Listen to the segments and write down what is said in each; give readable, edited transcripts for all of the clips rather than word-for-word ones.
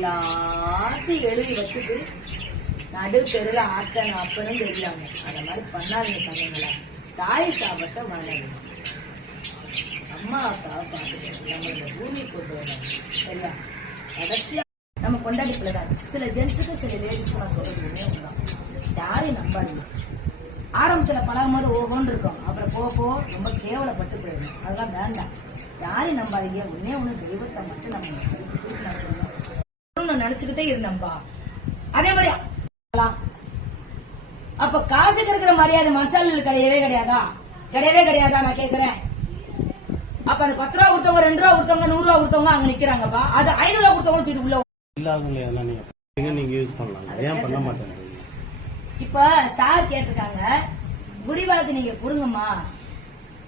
எல்லாத்தையும் எழுதி வச்சுட்டு நடு தெருல ஆத்தன அப்பனும் தெரியாங்க. அந்த மாதிரி பண்ணாதீங்க தங்கங்களா. தாய் சாபத்தை வாழணும். அம்மா அப்பாவை பார்த்துக்கணும். நம்ம இந்த பூமி கொண்டு வரணும். சரியா? கடைசியா நம்ம கொண்டாடிக்குள்ளதான் சில ஜென்ஸுக்கு சில லேடிஸ்க்கு நான் சொல்றது ஒண்ணுதான். யாரையும் நம்பாதீங்க. ஆரம்பத்துல பழகும் போது ஓஹோன்னு இருக்கும். அப்புறம் போக ரொம்ப கேவலப்பட்டு போயிடும். அதெல்லாம் வேண்டாம். யாரையும் நம்பாதீங்க. ஒன்னே ஒண்ணு தெய்வத்தை மட்டும் நம்ம நான் சொல்லணும். நினைச்சுக்கிட்டே இருந்தேன்பா. அதே மாதிரி அப்ப காசுக்கு இருக்கிற மரியாதை மனுஷால் கிடையவே கிடையாதா? கிடையவே கிடையாதா? நான் கேக்குறேன். அப்ப அந்த 10 ரூபா கொடுத்தவங்க 2 ரூபா கொடுத்தவங்க 100 ரூபா கொடுத்தவங்க அங்க நிக்கிறாங்கப்பா. அது 500 ரூபா கொடுத்தவங்க தீட்டு உள்ள நீங்க யூஸ் பண்ணலாம். ஏன் பண்ண மாட்டேங்க? இப்ப சார் கேட்டிருக்காங்க, புரிவாக்கு நீங்க கொடுங்கம்மா,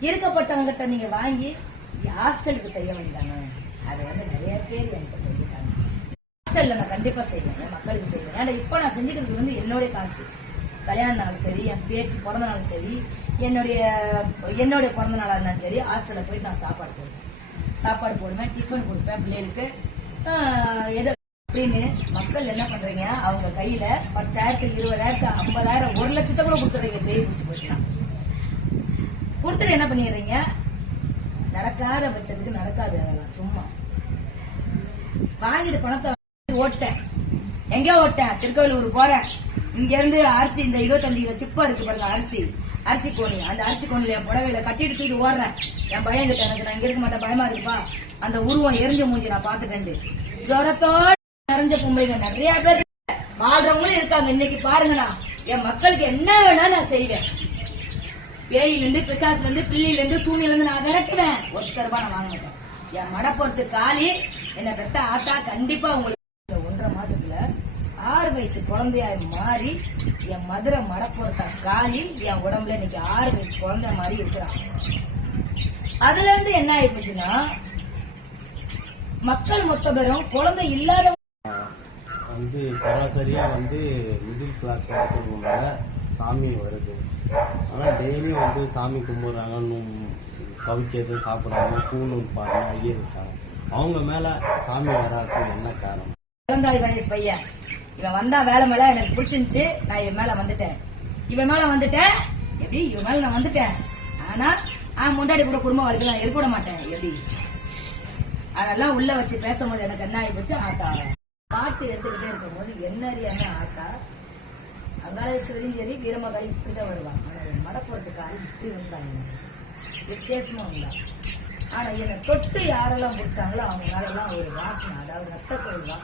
இருக்கப்பட்டவங்க கிட்ட நீங்க வாங்கி ஹாஸ்டலுக்கு செய்ய வேண்டாங்க. அது நிறைய பேர் எனக்கு சொல்லிட்டாங்க. ஹாஸ்டல்ல நான் கண்டிப்பா செய்வேன், என் மக்களுக்கு செய்வேன். ஏன்னா இப்ப நான் செஞ்சுக்கிறது என்னுடைய காசு. கல்யாண நாள் சரி, என் பேச்சு பிறந்த நாள் சரி, என்னுடைய பிறந்த நாளா இருந்தாலும் சரி, ஹாஸ்டல்ல போயிட்டு நான் சாப்பாடு போடுவேன், டிஃபன் கொடுப்பேன் பிள்ளைகளுக்கு. எது அப்படின்னு மக்கள் என்ன பண்றீங்க, அவங்க கையில 10,000 20,000 50,000 1 லட்சத்தை கூட கொடுத்துறீங்க. பேய் பிடிச்சு போச்சுன்னா கொடுத்துட்டு என்ன பண்ணிடுறீங்க? நடக்காத பட்சத்துக்கு நடக்காது. அதெல்லாம் சும்மா வாங்கிட்டு பணத்தை ஓட்டேன். எங்க ஓட்டேன்? திருக்கோவிலூர் போறேன். இங்க இருந்து அரிசி இந்த 25 கிலோ சிப்பா இருக்கு பாருங்க, அரிசி கோணி. அந்த அரிசி கோணில என் புடவையில கட்டிட்டு தூக்கிட்டு ஓடுறேன். என் பையன் கிட்ட எனக்கு நான் இங்க இருக்க மாட்டேன், பயமா இருக்குப்பா. அந்த உருவம் எரிஞ்ச மூஞ்சி நான் பாத்துட்டேன். ஜுரத்தோட நிறைஞ்ச பொம்பளைங்க நிறைய பேர் வாழ்றவங்களும் இருக்காங்க. இன்னைக்கு பாருங்கண்ணா, என் மக்களுக்கு என்ன வேணா நான் செய்வேன். பேயில இருந்து பிசாசுல இருந்து பிள்ளையில இருந்து சூனில இருந்து நான் விரட்டுவேன். ₹1 நான் வாங்க மாட்டேன். என் மடப்பொறுத்து காலி என்ன பெத்த ஆத்தா கண்டிப்பா உங்களுக்கு 1.5 மாசத்துல 6 வயசு குழந்தையா மாறி என் மதுரை மடப்பொறுத்த காலி என் உடம்புல இன்னைக்கு 6 வயசு குழந்தை மாதிரி இருக்கிறான். அதுல இருந்து என்ன ஆயிடுச்சுன்னா, மக்கள் மொத்த பேரும் குழந்தை இல்லாத சராசரியா மிடில் கிளாஸ் சாமி வருது. ஆனா டெய்லியும் சாமி கும்பிடுறாங்க, கவிச்சது சாப்பிடுறாங்க, கூணு பாருங்க, ஐயர் இருக்காங்க. அவங்க மேல சாமி வராது என்ன காரணம்? 17 வயசு பையன் இவன் வந்தா வேலை மேல எனக்கு பிடிச்சிருந்துச்சு. நான் இவன் மேல வந்துட்டேன். எப்படி இவன் மேல நான் வந்துட்டேன். ஆனா முன்னாடி கூட குடும்ப வாழ்க்கையில இருக்க விட மாட்டேன். எப்படி அதெல்லாம் உள்ள வச்சு பேசும்போது எனக்கு என்ன ஆகி போச்சு, ஆத்தா பாட்டு எடுத்துக்கிட்டே இருக்கும் போது என்ன அறியாம ஆத்தா அங்காளேஸ்வரியும் சரி வீரமகாளி கிட்ட வருவாங்க. மடப்போறதுக்கு ஆள் இப்படி வந்தாங்க, வித்தியாசமா வந்தாங்க. ஆனா என்னை தொட்டு யாரெல்லாம் பிடிச்சாங்களோ அவங்க மேல எல்லாம் ஒரு வாசனை, அதாவது ரத்தத்தோடு வாசனை.